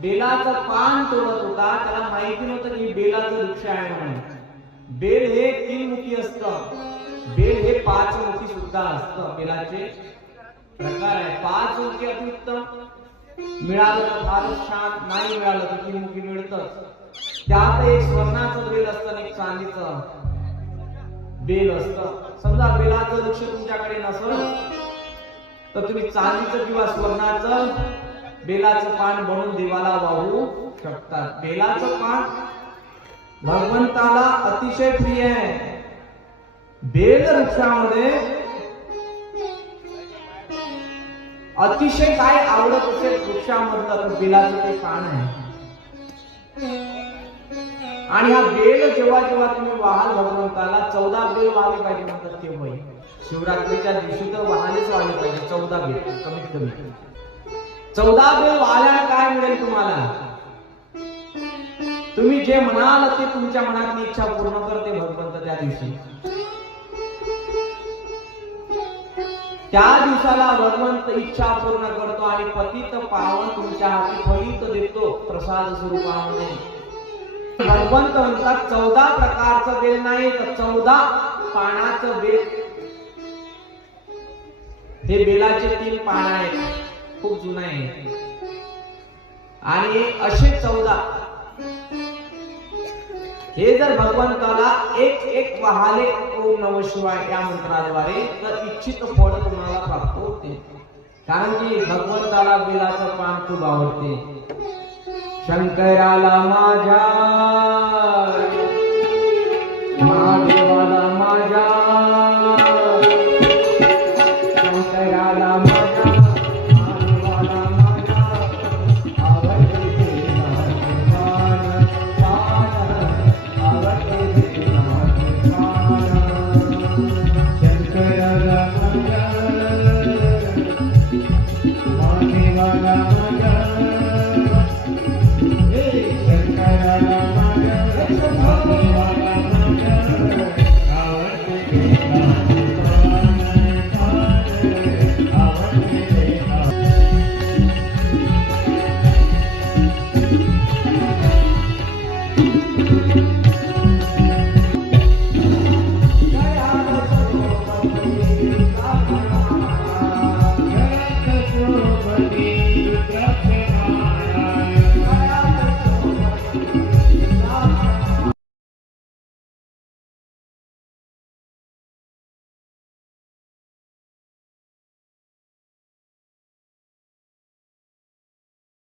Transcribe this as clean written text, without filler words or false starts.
बेलाचं पान तोडत होता. त्याला माहिती नव्हतं की बेलाचं वृक्ष आहे म्हणून. बेल हे 3 मुखी असतं. बेल हे 5 मुखी सुद्धा असतं. बेलाचे प्रकार आहे. 5 मुखी अत्युत्तम, मिळालं तर फारच छान, नाही मिळालं तर 3 मुखी मिळतच. त्यात एक स्वर्णाचं बेल असतं आणि एक चांदीचं बेल असतं. समजा बेलाचं वृक्ष तुमच्याकडे नसेल तर तुम्ही चांदीचं किंवा स्वर्णाचं बेलाचं पान बनवून देवाला वाहू शकतात. बेलाचं पान भगवंताला अतिशय प्रिय आहे. बेल वृक्षामध्ये अतिशय काय आवडत असेल वृक्षामधलं तर बेलाचं ते पान आहे. आणि हा बेल जेव्हा जेव्हा तुम्ही वाहाल भगवंताला, 14 बेल वाहले पाहिजे म्हणतात तेव्हा. शिवरात्रीच्या दिवशी तर वाहलेच वाहले पाहिजे 14 बेल कमीत कमी. 14 बेल वाहल्याने काय मिळेल तुम्हाला? तुम्ही जे म्हणाल ते तुमच्या मनातली इच्छा पूर्ण करते भगवंत त्या दिवशी. त्या दिवसाला भगवंत इच्छा पूर्ण करतो आणि पतित पावन तुमच्या हाती फलित देतो प्रसाद स्वरूपामध्ये. भगवंत म्हणतात 14 प्रकारचं बेल नाही तर 14 पानाचं बेल. हे बेलाचे 3 पान आहेत, खूप जुना आहे. आणि असे 14 हे जर भगवंताला एक वाहले ओम नमः शिवाय या मंत्राद्वारे तर इच्छित फळ तुम्हाला प्राप्त होते. कारण की भगवंताला बेलाचं पान खूप आवडते. शंकराला माझ्या, महादेवाला माझ्या